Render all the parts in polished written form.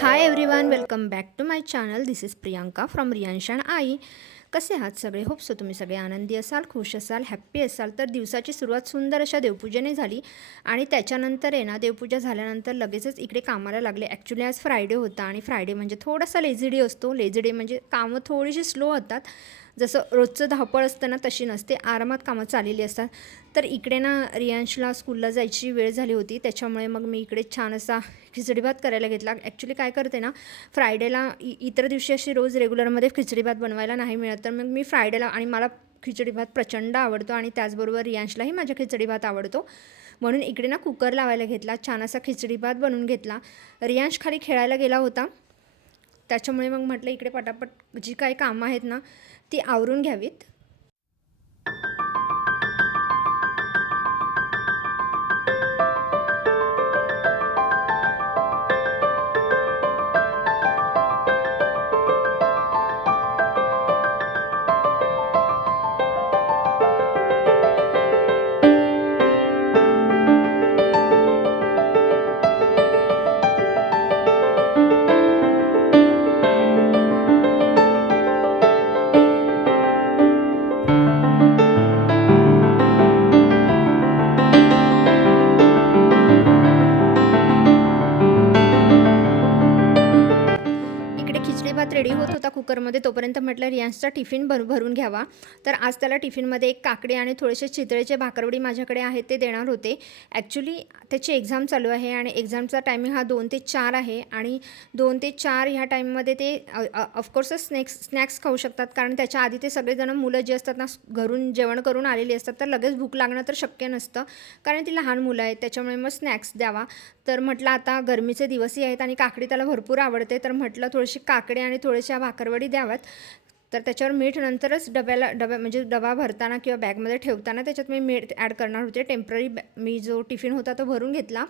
High everyone, welcome back to my channel. This is Priyanka from Riyansh and I. कसे आहात सगळे? Hope so तुम्ही सगळे आनंदी असाल, खुश असाल, हॅप्पी असाल. तर दिवसाची सुरुवात सुंदर अशा देवपूजेने झाली आणि त्याच्यानंतर आहे ना, देवपूजा झाल्यानंतर लगेचच इकडे कामाला लागले. ॲक्च्युली आज फ्रायडे होता आणि फ्रायडे म्हणजे थोडासा लेझी डे असतो. लेझी डे म्हणजे कामं थोडीशी स्लो होतात. जसं रोजचं धावपळ असतं ना, तशी नसते. आरामात कामं चाललेली असतात. तर इकडे ना रियांशला स्कूलला जायची वेळ झाली होती, त्याच्यामुळे मग मी इकडे छान असा खिचडी भात करायला घेतला. ॲक्च्युली काय करते ना, फ्रायडेला इतर दिवशी अशी रोज रेग्युलरमध्ये खिचडी भात बनवायला नाही मिळत, तर मग मी फ्रायडेला आणि मला खिचडी भात प्रचंड आवडतो आणि त्याचबरोबर रियांशलाही माझ्या खिचडी भात आवडतो. म्हणून इकडे ना कुकर लावायला घेतला, छान असा खिचडी भात बनवून घेतला. रियांश खाली खेळायला गेला होता, त्याच्यामुळे मग म्हटलं इकडे पटापट जी काही कामं आहेत ना ती आवरून घ्यावीत. इकडे खिचडी भात रेडी होत होता कुकरमध्ये, तोपर्यंत म्हटलं रियांशचा टिफिन भरून घ्यावा. तर आज त्याला टिफिनमध्ये एक काकडी आणि थोडेसे चितळेचे भाकरवडी माझ्याकडे आहेत ते देणार होते. ॲक्च्युली त्याची एक्झाम चालू आहे आणि एक्झामचा टायमिंग हा 2 ते 4 आहे आणि 2 ते 4 ह्या टाईममध्ये ते ऑफकोर्सच स्नॅक्स खाऊ शकतात, कारण त्याच्या आधी ते सगळेजण मुलं जे असतात ना घरून जेवण करून आलेली असतात, तर लगेच भूक लागणं तर शक्य नसतं, कारण ती लहान मुलं आहेत. त्याच्यामुळे मग स्नॅक्स द्यावा. तर म्हटलं आता गरमीचे दिवसही आहेत आणि काकडी त्याला भरपूर आवडते, तर म्हटलं थोडीशी काकडी आणि थोड्याशा भाकरवडी द्याव्यात. तर त्याच्यावर मीठ नंतरच म्हणजे डबा भरताना किंवा बॅगमध्ये ठेवताना त्याच्यात मी मीठ ॲड करणार होते. टेम्पररी मी जो टिफिन होता तो भरून घेतला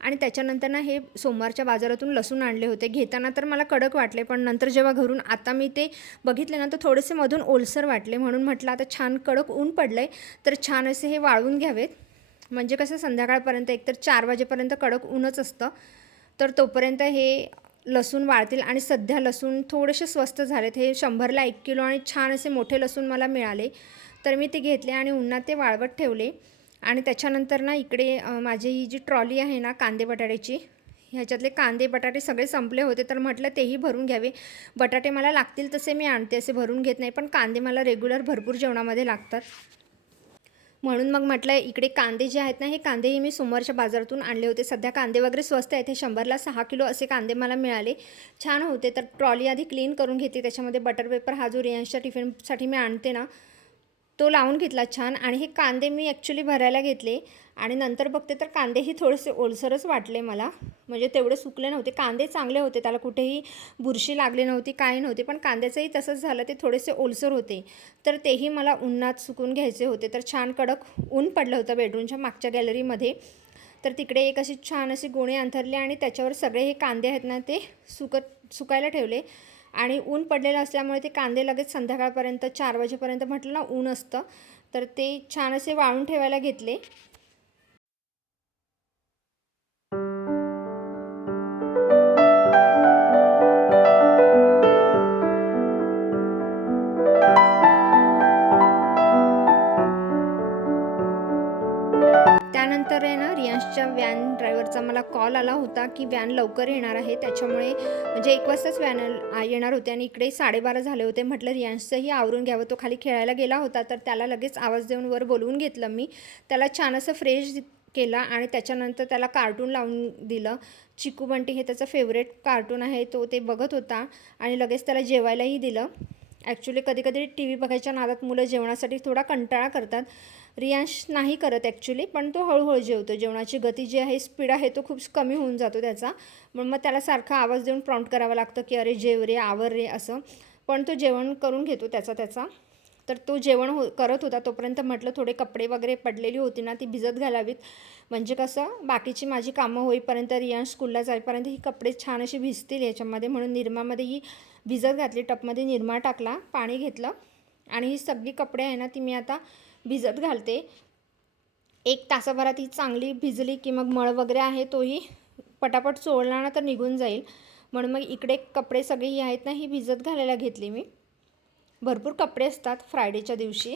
आणि त्याच्यानंतर ना हे सोमवारच्या बाजारातून लसूण आणले होते. घेताना तर मला कडक वाटले, पण नंतर जेव्हा घरून आता मी ते बघितले ना तर थोडेसे मधून ओलसर वाटले. म्हणून म्हटलं आता छान कडक ऊन पडलं आहे, तर छान असे हे वाळवून घ्यावेत. म्हणजे कसं संध्याकाळपर्यंत एकतर 4 वाजेपर्यंत कडक ऊनच असतं, तर तोपर्यंत हे लसूण वाळतील. आणि सध्या लसूण थोडेसे स्वस्त झालेत. हे 100ला 1 किलो आणि छान असे मोठे लसूण मला मिळाले, तर मी ते घेतले आणि उन्हात ते वाळवत ठेवले. आणि त्याच्यानंतर ना इकडे माझी ही जी ट्रॉली आहे ना कांदे बटाट्याची, ह्याच्यातले कांदे बटाटे सगळे संपले होते, तर म्हटलं तेही भरून घ्यावे. बटाटे मला लागतील तसे मी आणते, असे भरून घेत नाही, पण कांदे मला रेग्युलर भरपूर जेवणामध्ये लागतात. म्हणून मग म्हटलं इकडे कांदे जे आहेत ना, हे कांदेही मी सोमवारच्या बाजारातून आणले होते. सध्या कांदे वगैरे स्वस्त आहेत. हे 100ला 6 किलो असे कांदे मला मिळाले. छान होते. तर ट्रॉली आधी क्लीन करून घेते. त्याच्यामध्ये बटर पेपर हा जो रियांशच्या टिफिनसाठी मी आणते ना, तो लावून घेतला छान. आणि हे कांदे मी ॲक्च्युली भरायला घेतले आणि नंतर बघते तर कांदेही थोडेसे ओलसरच वाटले मला. म्हणजे तेवढे सुकले नव्हते. कांदे चांगले होते, त्याला कुठेही बुरशी लागली नव्हती, काही नव्हते. पण कांद्याचंही तसंच झालं, ते थोडेसे ओलसर होते. तर तेही मला उन्हात सुकून घ्यायचे होते. तर छान कडक ऊन पडलं होतं बेडरूमच्या मागच्या गॅलरीमध्ये. तर तिकडे एक अशी छान अशी गोणी अंथरली आणि त्याच्यावर सगळे हे कांदे आहेत ना ते सुकायला ठेवले. आणि ऊन पडलेलं असल्यामुळे ते कांदे लगेच संध्याकाळपर्यंत 4 वाजेपर्यंत म्हटलं ना ऊन असतं, तर ते छान असे वाळून ठेवायला घेतले. त्यानंतर आहे ना रियांशच्या व्हॅन ड्रायव्हरचा मला कॉल आला होता की व्हॅन लवकर येणार आहे, त्याच्यामुळे म्हणजे 1 वाजताच व्हॅन येणार होते आणि इकडे 12:30 झाले होते. म्हटलं रियांशचंही आवरून घ्यावं. तो खाली खेळायला गेला होता, तर त्याला लगेच आवाज देऊन वर बोलवून घेतलं मी. त्याला छान असं फ्रेश केला आणि त्याच्यानंतर त्याला कार्टून लावून दिलं. चिकू बंटी हे त्याचं फेवरेट कार्टून आहे, तो ते बघत होता आणि लगेच त्याला जेवायलाही दिलं. ॲक्च्युली कधी-कधी टी व्ही बघायच्या नादात मुलं जेवणासाठी थोडा कंटाळा करतात. रियांश नाही करत ॲक्च्युली, पण तो हळूहळू जेवतो. जेवणाची गती जी आहे, स्पीड आहे, तो खूप कमी होऊन जातो त्याचा. म्हणून मग त्याला सारखा आवाज देऊन प्रॉम्प्ट करावं लागतं की अरे जेव रे, आवर रे असं. पण तो जेवण करून घेतो त्याचा. तर तो जेवण करत होता तोपर्यंत म्हटलं थोडे कपडे वगैरे पडलेली होती ना, ती भिजत घालावीत. म्हणजे कसं बाकीची माझी कामं होईपर्यंत, रियांश स्कूलला जाईपर्यंत ही कपडे छान अशी भिजतील याच्यामध्ये. म्हणून निरमामध्ये ही भिजत घातली. टपमध्ये निरमा टाकला, पाणी घेतलं आणि ही सगळी कपडे आहे ना ती मी आता भिजत घालते. 1 तासाभरात ही चांगली भिजली की मग मळ वगैरे आहे तोही पटापट चोळला ना तर निघून जाईल. म्हणून मग इकडे कपडे सगळे ही आहेत ना ही भिजत घालायला घेतली मी. भरपूर कपडे असतात फ्रायडेच्या दिवशी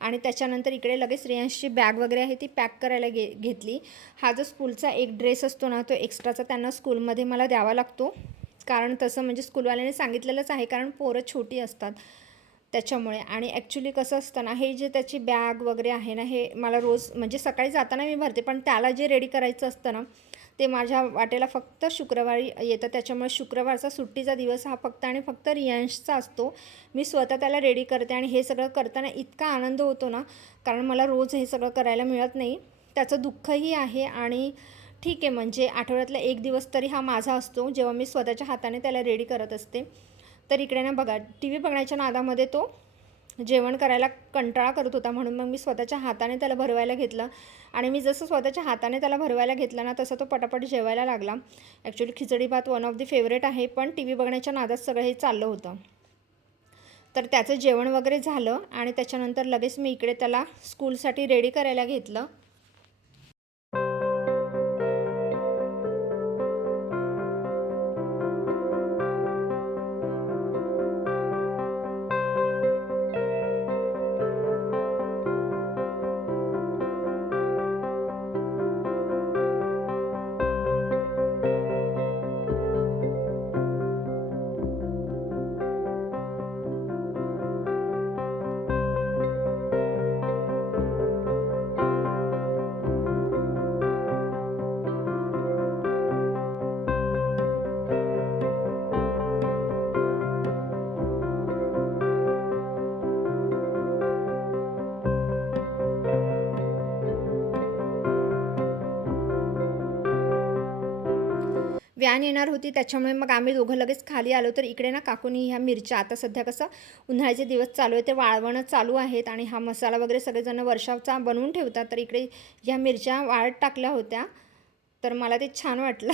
आणि त्याच्यानंतर इकडे लगेच रियांशची बॅग वगैरे आहे ती पॅक करायला घेतली. हा जो स्कूलचा एक ड्रेस असतो ना तो एक्स्ट्राचा त्यांना स्कूलमध्ये मला द्यावा लागतो, कारण तसं म्हणजे स्कूलवाल्याने सांगितलेलंच आहे, कारण पोरं छोटी असतात त्याच्यामुळे. आणि ॲक्च्युली कसं असतं ना, हे जे त्याची बॅग वगैरे आहे ना हे मला रोज म्हणजे सकाळी जाताना मी भरते, पण त्याला जे रेडी करायचं असतं ना ते माझ्या वाटेला फक्त शुक्रवारी येतं. त्याच्यामुळे शुक्रवारचा सुट्टीचा दिवस हा फक्त आणि फक्त रियांशचा असतो. मी स्वतः त्याला रेडी करते आणि हे सगळं करताना इतका आनंद होतो ना, कारण मला रोज हे सगळं करायला मिळत नाही. त्याचं दुःखही आहे आणि ठीक आहे, म्हणजे आठवड्यातला एक दिवस तरी हा माझा असतो जेव्हा मी स्वतःच्या हाताने त्याला रेडी करत असते. तर इकडे ना बघा, टी व्ही बघण्याच्या नादामध्ये तो जेवण करायला कंटाळा करत होता, म्हणून मग मी स्वतःच्या हाताने त्याला भरवायला घेतलं. आणि मी जसं स्वतःच्या हाताने त्याला भरवायला घेतलं ना तसं तो पटापट जेवायला लागला. ॲक्च्युली खिचडी भात वन ऑफ द फेवरेट आहे, पण टी व्ही बघण्याच्या नादात सगळं हे चाललं होतं. तर त्याचं जेवण वगैरे झालं आणि त्याच्यानंतर लगेच मी इकडे त्याला स्कूलसाठी रेडी करायला घेतलं. व्हॅन येणार होती त्याच्यामुळे मग आम्ही दोघं लगेच खाली आलो. तर इकडे ना काकूनी ह्या मिरच्या, आता सध्या कसं उन्हाळ्याचे दिवस चालू आहे ते वाळवणं चालू आहेत आणि हा मसाला वगैरे सगळेजण वर्षाचा बनवून ठेवतात, तर इकडे ह्या मिरच्या वाळत टाकल्या होत्या. तर मला ते छान वाटलं.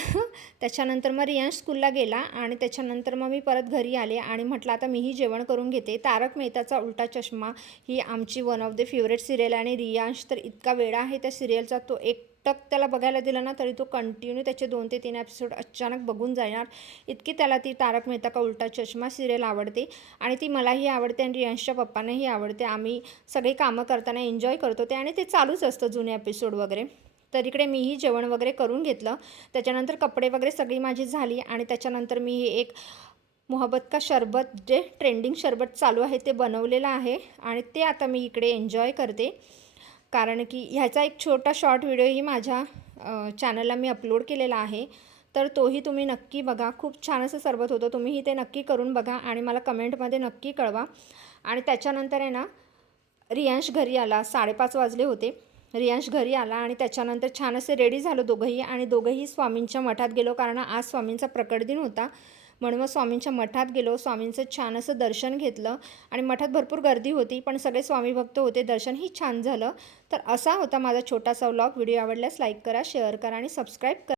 त्याच्यानंतर मग रियांश स्कूलला गेला आणि त्याच्यानंतर मग मी परत घरी आले आणि म्हटलं आता मीही जेवण करून घेते. तारक मेहताचा उलटा चष्मा ही आमची one of the favourite serial आहे आणि रियांश तर इतका वेडा आहे त्या सिरियलचा, तो एकटक त्याला बघायला दिला ना तरी तो कंटिन्यू त्याचे 2 ते 3 एपिसोड अचानक बघून जाणार, इतकी त्याला ती तारक मेहता का उलटा चष्मा सिरियल आवडते. आणि ती मलाही आवडते आणि रियांशच्या पप्पांनाही आवडते. आम्ही सगळे कामं करताना एन्जॉय करतो ते आणि ते चालूच असतं जुने एपिसोड वगैरे. तर इकडे मीही जेवण वगैरे करून घेतलं. त्याच्यानंतर कपडे वगैरे सगळी माझी झाली आणि त्याच्यानंतर मी हे एक मोहब्बत का शरबत, जे ट्रेंडिंग शरबत चालू आहे ते बनवलेलं आहे आणि ते आता मी इकडे एन्जॉय करते. कारण की ह्याचा एक छोटा शॉर्ट व्हिडिओही माझ्या चॅनलला मी अपलोड केलेला आहे, तर तोही तुम्ही नक्की बघा. खूप छान असं सरबत होतं, तुम्हीही ते नक्की करून बघा आणि मला कमेंटमध्ये नक्की कळवा. आणि त्याच्यानंतर आहे ना रियांश घरी आला, 5:30 वाजले होते. रियांश घरी आला आणि त्याच्यानंतर छान असे रेडी झालो दोघंही आणि दोघंही स्वामींच्या मठात गेलो, कारण आज स्वामींचा प्रकट दिन होता. म्हणून मग स्वामींच्या मठात गेलो, स्वामींचं छान असं दर्शन घेतलं आणि मठात भरपूर गर्दी होती, पण सगळे स्वामी भक्त होते, दर्शनही छान झालं. तर असा होता माझा छोटासा व्लॉग. व्हिडिओ आवडल्यास लाईक करा, शेअर करा आणि सबस्क्राईब करा.